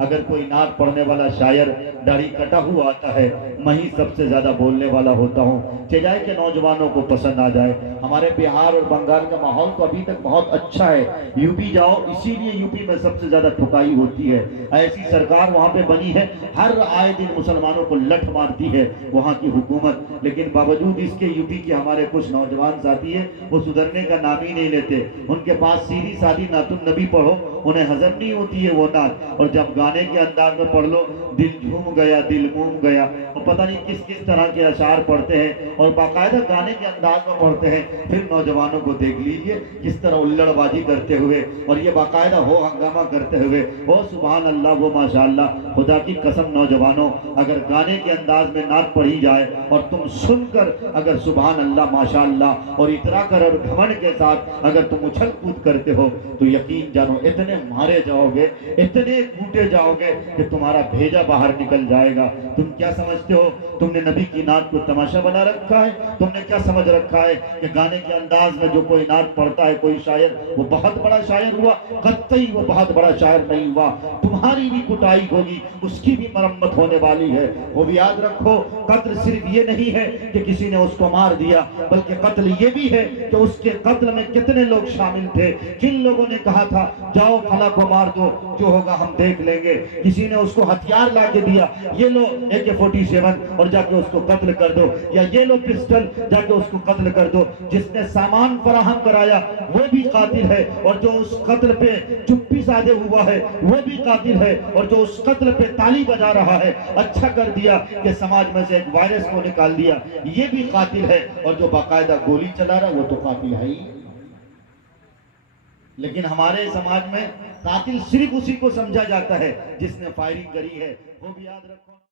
अगर कोई नात पढ़ने वाला शायर दाढ़ी कटा हुआ आता है, मैं ही सबसे ज्यादा बोलने वाला होता हूँ, चेजाए के नौजवानों को पसंद आ जाए। हमारे बिहार और बंगाल का माहौल तो अभी तक बहुत अच्छा है, यूपी जाओ, इसीलिए यूपी में सबसे ज्यादा ठुकाई होती है। ऐसी सरकार वहां पे बनी है, हर आए दिन मुसलमानों को लठ मारती है वहां की हुकूमत, लेकिन बावजूद इसके यूपी के हमारे कुछ नौजवान साथी है वो सुधरने का नाम ही नहीं लेते। उनके पास सीधी सादी नातुन नबी पढ़ो, उन्हें हजम नहीं होती है वो नात, और जब गाने के अंदाज में पढ़ लो, दिल झूम गया दिल मूम गया, और पता नहीं किस किस तरह के अशार पढ़ते हैं और बाकायदा गाने के अंदाज में पढ़ते हैं। फिर नौजवानों को देख लीजिए किस तरह उल्लड़बाजी करते हुए, और ये बाकायदा हो हंगामा करते हुए, हो सुभान अल्लाह वो माशाअल्लाह। खुदा की कसम नौजवानों, अगर गाने के अंदाज में नात पढ़ी जाए और तुम सुनकर अगर सुभान अल्लाह माशाअल्लाह और इतरा कर और घमंड के साथ अगर तुम उछल कूद करते हो, तो यकीन जानो इतने मारे जाओगे, इतने कूटे जाओगे कि तुम्हारा भेजा बाहर निकल जाएगा। तुम क्या समझते हो, तुमने नबी की नात को तमाशा बना रखा है? तुमने क्या समझ रखा है कि गाने के अंदाज में जो कोई नात पढ़ता है कोई शायर, वो बहुत बड़ा शायर हुआ? कतई वो बहुत बड़ा शायर नहीं हुआ। तुम्हारी भी कुटाई होगी, उसकी भी मरम्मत होने वाली है। वो भी याद रखो, कत्ल सिर्फ ये नहीं है कि किसी ने उसको मार दिया, बल्कि कत्ल ये भी है कि उसके कत्ल में कितने लोग शामिल थे, किन लोगों ने कहा था जाओ फला को मार दो, जो होगा हम देख लेंगे। किसी ने उसको हथियार ला के दिया, ये लो AK-47 और जाके उसको कत्ल कर दो, या ये लो पिस्टल जाके उसको कत्ल कर दो। जिसने सामान फराहम कराया वो भी कातिल है, और जो उस कत्ल पे चुप्पी साधे हुआ है वो भी कातिल है, और जो उस कत्ल पे ताली बजा रहा है, अच्छा कर दिया कि समाज में से एक वायरस को निकाल दिया, ये भी कातिल है, और जो बाकायदा गोली चला रहा वो तो कातिल है ही। लेकिन हमारे समाज में कातिल सिर्फ उसी को समझा जाता है जिसने फायरिंग करी है। वो भी याद रखो।